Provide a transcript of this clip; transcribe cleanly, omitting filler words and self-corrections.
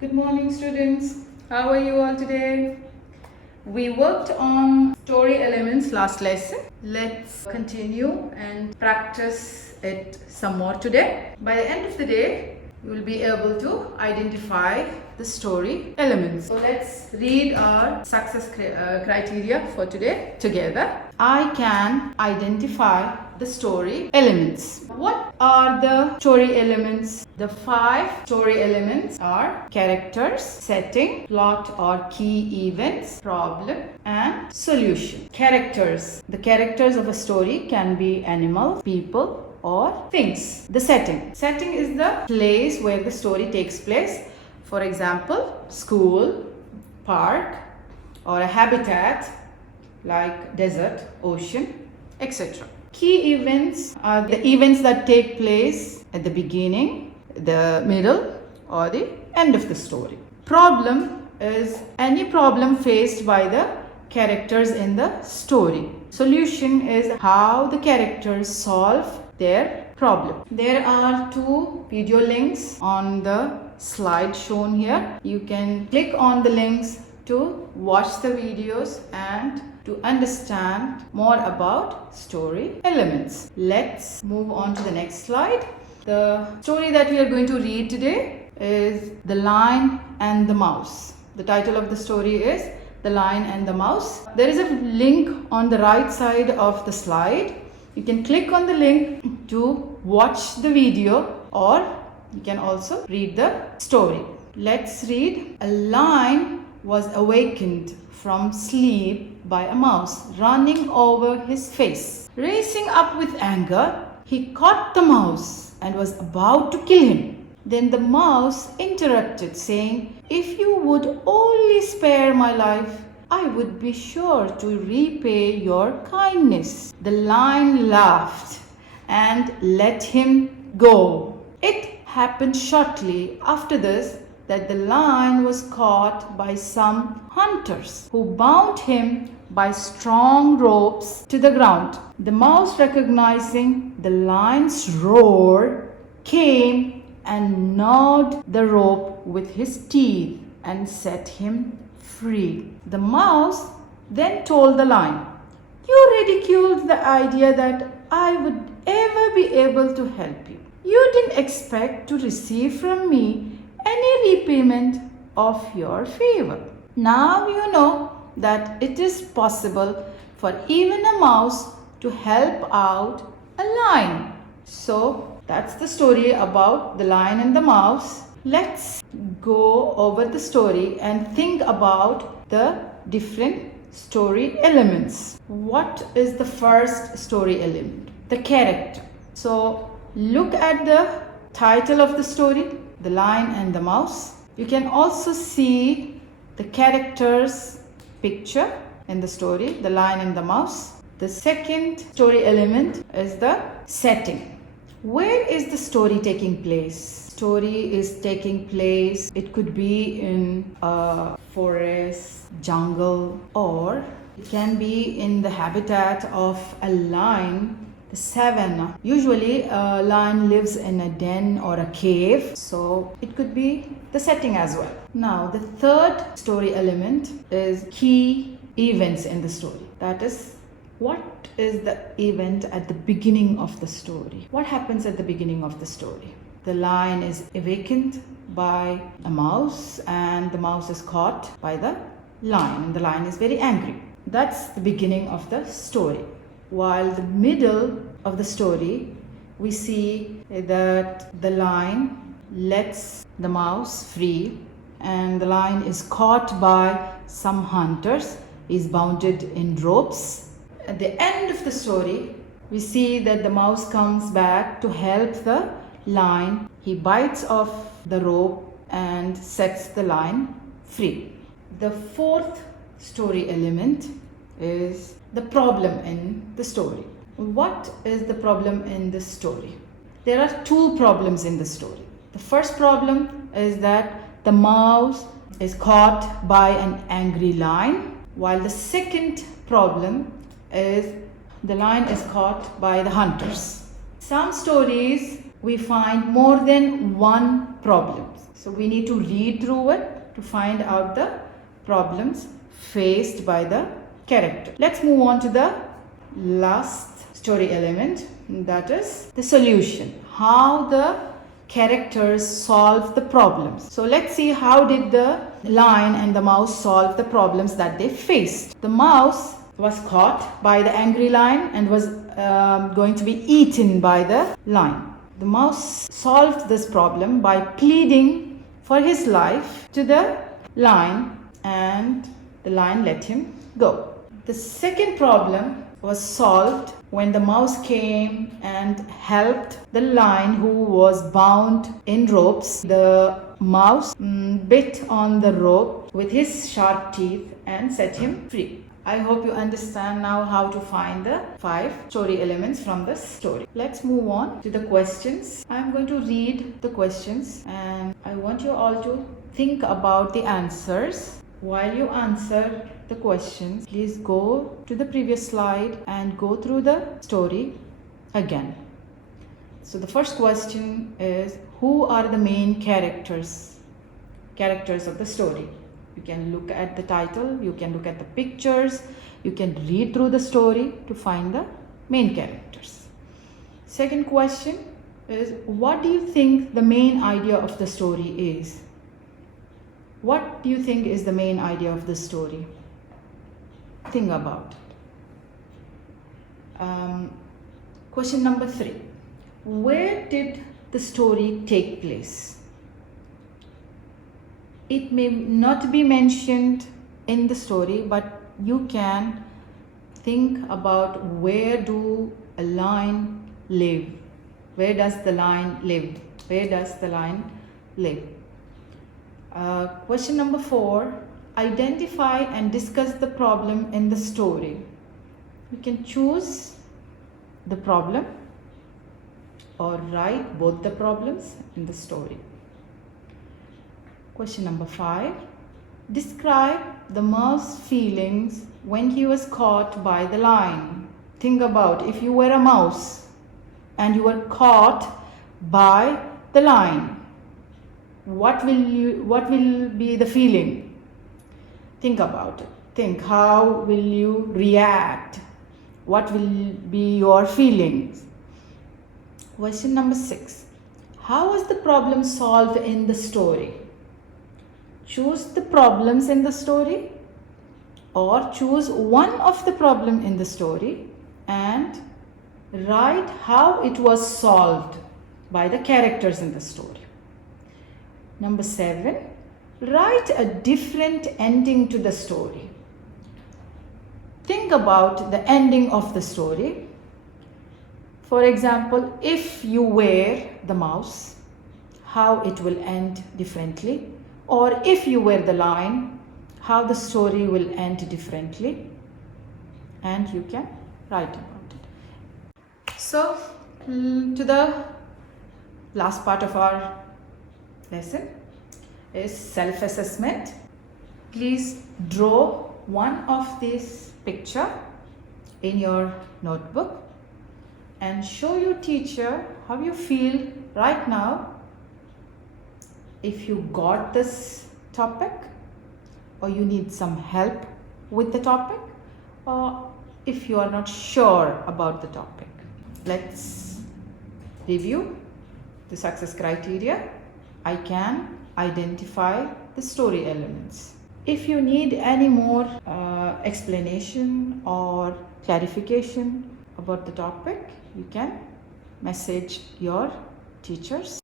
Good morning, students. How are you all today? We worked on story elements last lesson. Let's continue and practice it some more today. By the end of the day, you will be able to identify the story elements. So let's read our success criteria for today together. I can identify the story elements. What are the story elements? The 5 story elements are characters, setting, plot or key events, problem and solution. Characters. The characters of a story can be animals, people or things. The setting. Setting is the place where the story takes place. For example, school, park or a habitat like desert, ocean, etc. Key events are the events that take place at the beginning, the middle or the end of the story. Problem is any problem faced by the characters in the story. Solution is how the characters solve their problem. There are 2 video links on the slide shown here. You can click on the links to watch the videos and to understand more about story elements. Let's move on to the next slide. The story that we are going to read today is The Lion and the Mouse. The title of the story is The Lion and the Mouse. There is a link on the right side of the slide. You can click on the link to watch the video or you can also read the story. Let's read. A lion was awakened from sleep by a mouse running over his face. Racing up with anger, he caught the mouse and was about to kill him. Then the mouse interrupted, saying, "If you would only spare my life, I would be sure to repay your kindness." The lion laughed and let him go. It happened shortly after this that the lion was caught by some hunters who bound him by strong ropes to the ground. The mouse, recognizing the lion's roar, came and gnawed the rope with his teeth and set him free. The mouse then told the lion, "You ridiculed the idea that I would ever be able to help you. You didn't expect to receive from me any repayment of your favor. Now you know that it is possible for even a mouse to help out a lion." So that's the story about the lion and the mouse. Let's go over the story and think about the different story elements. What is the first story element? The character. So look at the title of the story, The Lion and the Mouse. You can also see the characters' picture in the story, The Lion and the Mouse. The second story element is the setting. Where is the story taking place? Story is taking place, it could be in a forest, jungle, or it can be in the habitat of a lion, the savanna. Usually a lion lives in a den or a cave, so it could be the setting as well. Now the third story element is key events in the story. That is, what is the event at the beginning of the story? What happens at the beginning of the story? The lion is awakened by a mouse and the mouse is caught by the lion and the lion is very angry. That's the beginning of the story. While the middle of the story, we see that the lion lets the mouse free and the lion is caught by some hunters. He's bounded in ropes. At the end of the story, we see that the mouse comes back to help the lion. He bites off the rope and sets the lion free. The fourth story element is the problem in the story. What is the problem in the story? There are 2 problems in the story. The first problem is that the mouse is caught by an angry lion, while the second problem is the lion is caught by the hunters. Some stories we find more than one problem. So we need to read through it to find out the problems faced by the character. Let's move on to the last story element, that is the solution. How the characters solve the problems. So let's see how did the lion and the mouse solve the problems that they faced. The mouse was caught by the angry lion and was going to be eaten by the lion. The mouse solved this problem by pleading for his life to the lion, and the lion let him go. The second problem was solved when the mouse came and helped the lion who was bound in ropes. The mouse bit on the rope with his sharp teeth and set him free. I hope you understand now how to find the 5 story elements from the story. Let's move on to the questions. I'm going to read the questions and I want you all to think about the answers. While you answer the questions, please go to the previous slide and go through the story again. So the first question is, who are the main characters of the story? You can look at the title, you can look at the pictures, you can read through the story to find the main characters. Second question is, what do you think the main idea of the story is? What do you think is the main idea of the story? Think about it. Question number 3. Where did the story take place? It may not be mentioned in the story, but you can think about where do a lion live? Where does the lion live? Where does the lion live? Question number 4. Identify and discuss the problem in the story. You can choose the problem or write both the problems in the story. Question number 5. Describe the mouse's feelings when he was caught by the lion. Think about if you were a mouse and you were caught by the lion. What will be the feeling? Think about it. Think, how will you react? What will be your feelings? Question number 6. How was the problem solved in the story? Choose the problems in the story or choose one of the problem in the story and write how it was solved by the characters in the story. Number 7, write a different ending to the story. Think about the ending of the story. For example, if you were the mouse, how it will end differently. Or if you were the lion, how the story will end differently. And you can write about it. So, to the last part of our lesson is self-assessment. Please draw one of these pictures in your notebook and show your teacher how you feel right now, if you got this topic or you need some help with the topic, or if you are not sure about the topic. Let's review the success criteria. I can identify the story elements. If you need any more explanation or clarification about the topic, you can message your teachers.